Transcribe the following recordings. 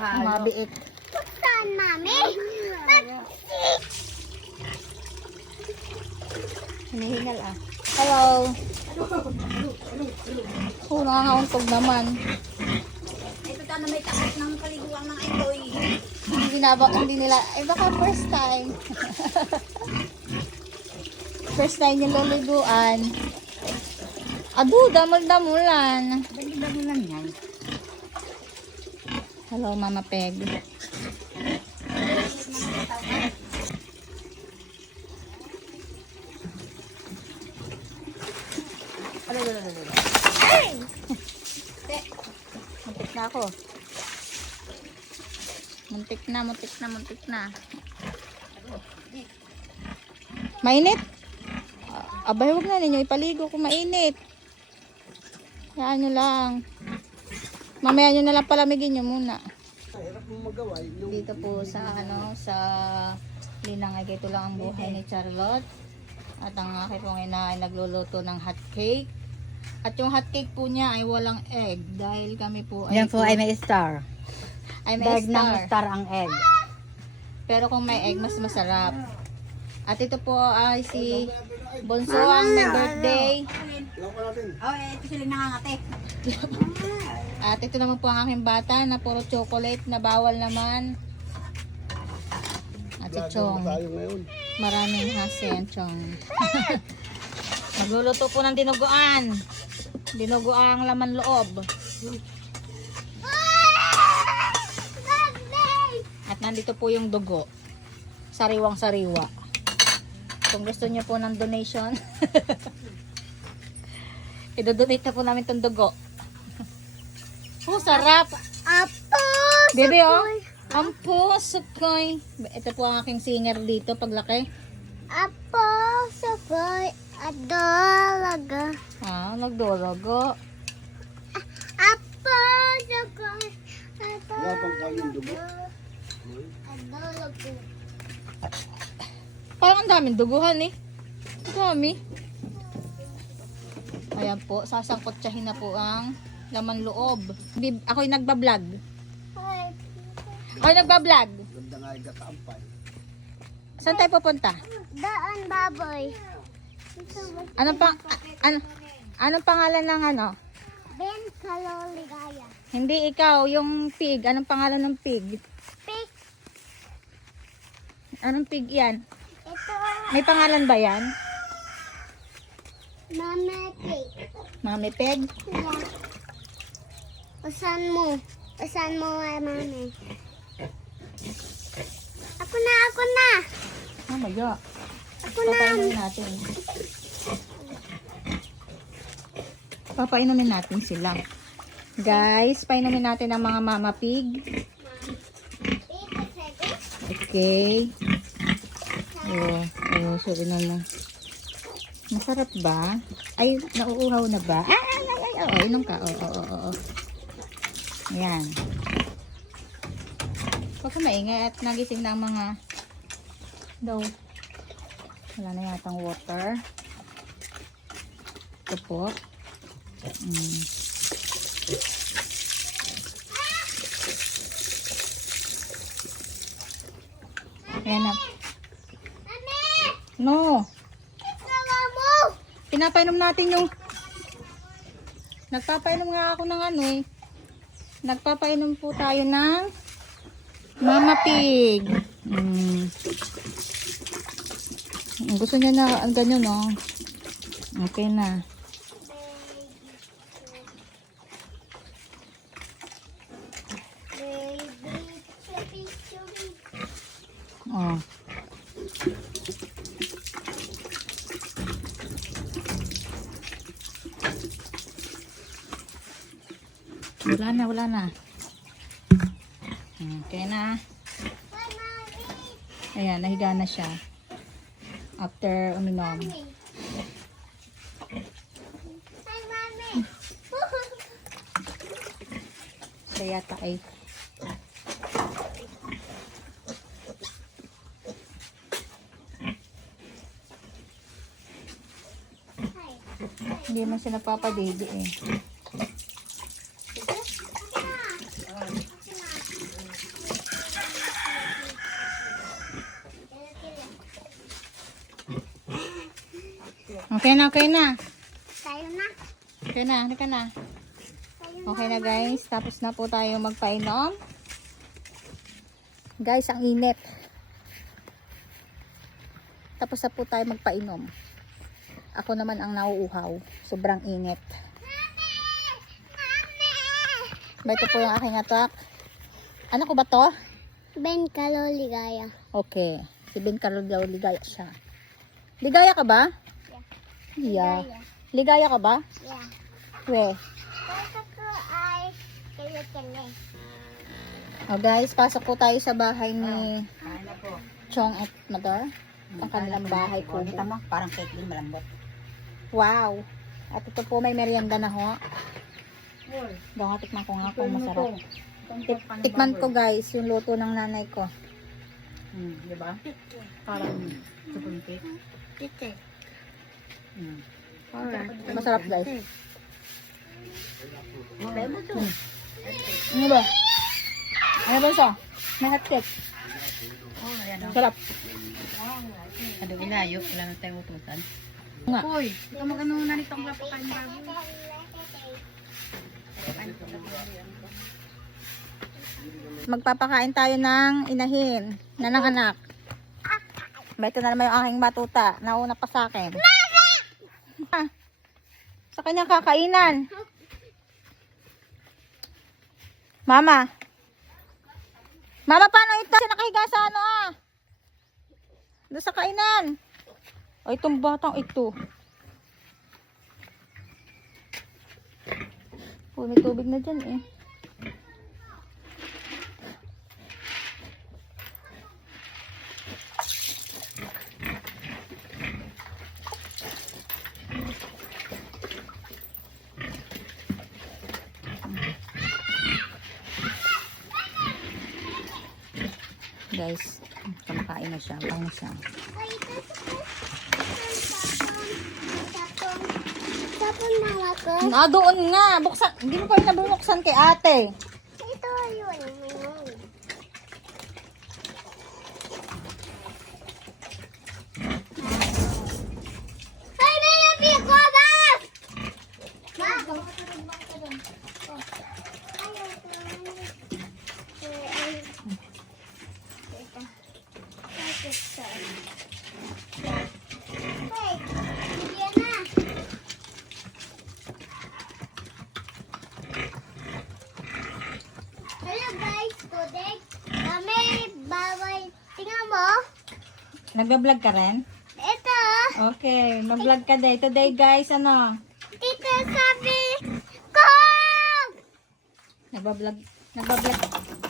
Mabiit. Saan, mami? Hinihingal ah. Hello. Nakakauntog naman. Ito na may takot ng paliguan ng Endoy. Hindi nila, baka first time. First time yung laliguan. Ado, damol-damulan. Damulan yan. Hello, Mama Peg. Ay! Muntik na ako. Muntik na. Mainit? Abay, huwag na ninyo ipaligo kung mainit. Hayaan nyo lang. Mamaya nyo na lang palamigin nyo muna. Dito po sa sa Linang ay ito lang ang buhay ni Charlotte. At ang aking pong ina ay nagluluto ng hot cake. At yung hot cake po niya ay walang egg dahil kami po ay Yan po ay may star. ay may Dahil ng star. star ang egg. Pero kung may egg mas masarap. At ito po ay si Bonso ang may birthday. Oh, ito sila nangangate. At ito naman po ang aking bata na puro chocolate na bawal naman. At si Chong. Maraming hasen, Chong. Magluluto po ng dinuguan. Dinuguang laman loob. At nandito po yung dugo. Sariwang sariwa. Kung gusto niyo po ng donation, i-donate na po namin itong dugo. Oh, sarap! Apo! Bebe, oh. Ampo, sukoy. Ito po ang aking singer dito, paglaki. Apo! Sakoy! Adalaga! Ah, nagdorogo. Apo! Sakoy! Adalaga! Parang ang daming duguhan eh. Ang dami. Ayan po, sasangkotsahin na po ang laman loob. Ako'y nagbablog. Ako'y nagbablog. Saan tayo pupunta? Daan, baboy. Anong pangalan ng ano? Ben Kaloligaya. Hindi ikaw, yung pig. Anong pangalan ng pig? Pick. Anong pig yan? Ito. May pangalan ba yan? Mama cake. Mami Peg? Yeah. Usan mo. Usan mo, mami. Ako na. Oh my God. Ako na. Papainumin natin. Papainumin natin sila. Guys, painumin natin ang mga mama pig. Okay. So inom mo. Masarap ba? Ay, nauuhaw na ba? Inom ka. Ayan. Huwag ka maingay at nagising na ang mga daw. Wala na yatang water. Ito po. Ayan na. No. Pinapainom natin yung nagpapainom nga ako ng ano eh. Nagpapainom po tayo ng Mama Pig. Gusto niya na ang ganyan, no? Okay na. Oh. Wala na. Okay na. Ayan, nahiga na siya. After uminom. Siya yata ay hindi man siya napapadede eh. Okay na, okay na. Tayo na. Okay na, halika na. Tayo Okay na guys, tapos na po tayo magpainom. Guys, ang init. Tapos na po tayo magpainom. Ako naman ang nauuhaw. Sobrang init. Ito po yung aking atak. Ano ko ba to? Ben Carlo Ligaya. Okay. Si Ben Carlo daw, ligaya siya. Ligaya ka ba? Yeah. Ligaya ka ba? Yeah. We. Kasi ko ay kaya-kaya. Oh guys, pasok po tayo sa bahay ni Chong at Mother. Ang kanilang bahay po. Kita mo, parang cake din malambot. Wow. At ito po may merienda na ho. Baka tikman ko nga kung masarap. Tikman ko guys, yung luto ng nanay ko. Di ba? Parang chocolate cake. Tite. Masarap guys. Wala mo to. Ano ba? Ano ba siya? May hot cake. Oh, ayan o. Sarap. Ano inayo, wala na tayong utusan. Nga. Uy, ikaw mag-ano na nitong lapakan bago. Magpapakain tayo ng inahin. Nananganak. Ito na naman yung aking batuta. Nauna pa sa akin. Ah, sa kanyang kakainan. Mama. Mama, paano ito? Siya nakahiga sa ano ah? Doon sa kainan. O, itong batang ito. Uy, may tubig na dyan eh. Guys, kumakain na siya. Kain na siya. Tapon mama ko. Doon nga. Buksan. Hindi mo pa rin nabuksan kay ate. Ito yun. Ay, may nabi ko ba? Ma! Hello guys, today kami bawal. Tingnan mo. Nagbablog ka rin? Ito. Okay, mag-vlog ka day. Today guys, ano? Ito sabi ko. Nagbablog.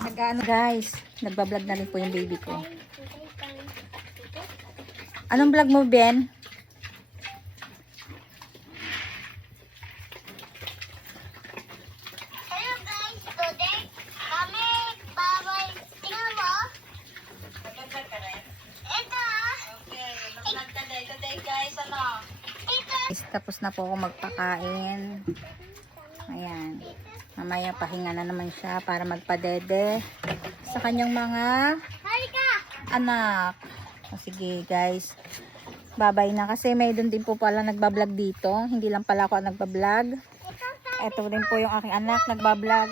Nag-ano guys? Nagbablog na rin po yung baby ko. Anong vlog mo, Ben? Hello guys, today kami bawal. Tingnan mo. Nagbablog ka rin? Ito. Okay, mag-vlog ka day. Today guys, ano? Ito. Tapos na po ako magpakain. Ayan. Mamaya pahinga na naman siya para magpadede sa kanyang mga Halika. anak. O sige guys. Babay na kasi may doon din po pala nagbablog dito. Hindi lang pala ako ang nagbablog. Ito din po yung aking anak nagbablog.